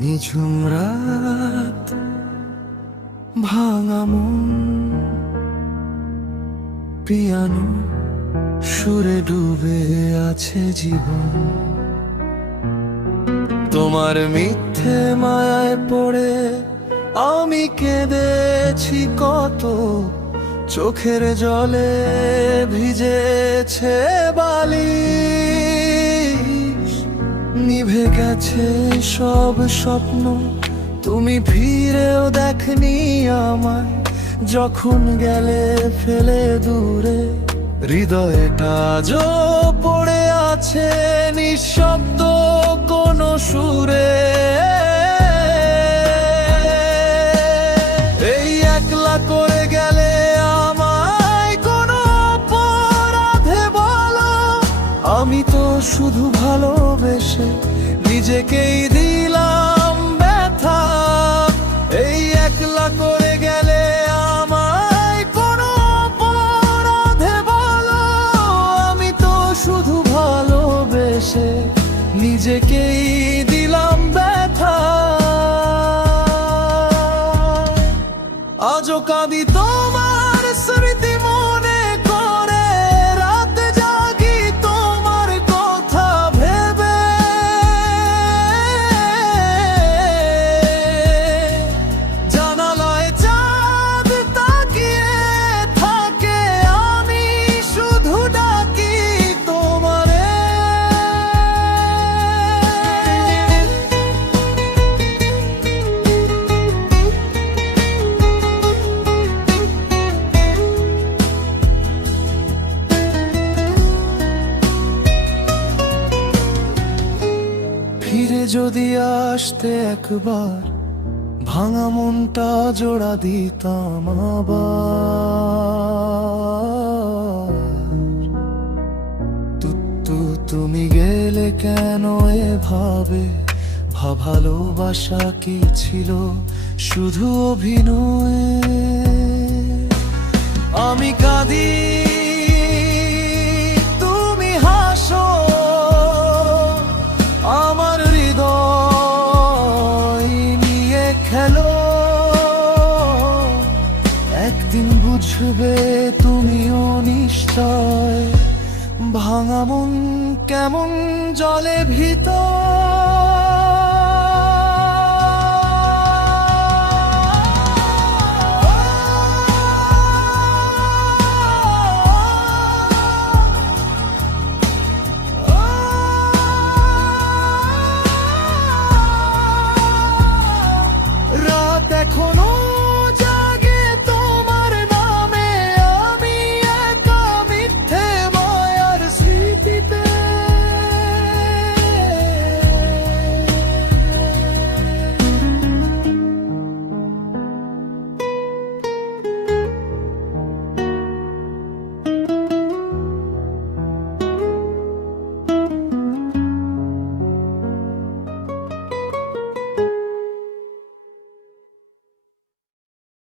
নিঝুম রাত, ভাঙা মন, পিয়ানো সুরে ডুবে আছে জীবন। তোমার মিথ্যে মায়ায় পড়ে আমি কেঁদেছি কত, চোখের জলে ভিজেছে বালিশ। নিভে গেছে সব স্বপ্ন, তুমি ফিরেও দেখনি আমায়। যখন গেলে ফেলে দূরে, হৃদয়টা আজও পড়ে আছে নিঃশব্দ কোনো সুরে। এই একলা করে গেলে আমায় কোনো অপরাধে বলো, আমি তো শুধু ভালোবেসে নিজেকেই দিলাম ব্যথা। এই একলা করে গেলে আমায় কোনো অপরাধে বলো, আমি তো শুধু ভালোবেসে নিজেকেই দিলাম ব্যথা। আজও কাঁদি তোমার স্মৃতি মনে করে, রাতে জাগি তোমার কথা ভেবে। জানালায় চাঁদ তাকিয়ে থাকে, আমি শুধু ডাকি তোমারে। ফিরে যদি আসতে একবার, ভাঙা মনটা জোড়া দিতাম আবার। তুমি গেলে কেন এভাবে? ভালোবাসা কি ছিল শুধু অভিনয়? আমি কাঁদি, তুমি হাসো, আমার হৃদয় নিয়ে খেলো। একদিন বুঝবে তুমিও নিশ্চয়, ভাঙা মন কেমন জলে ভিতর।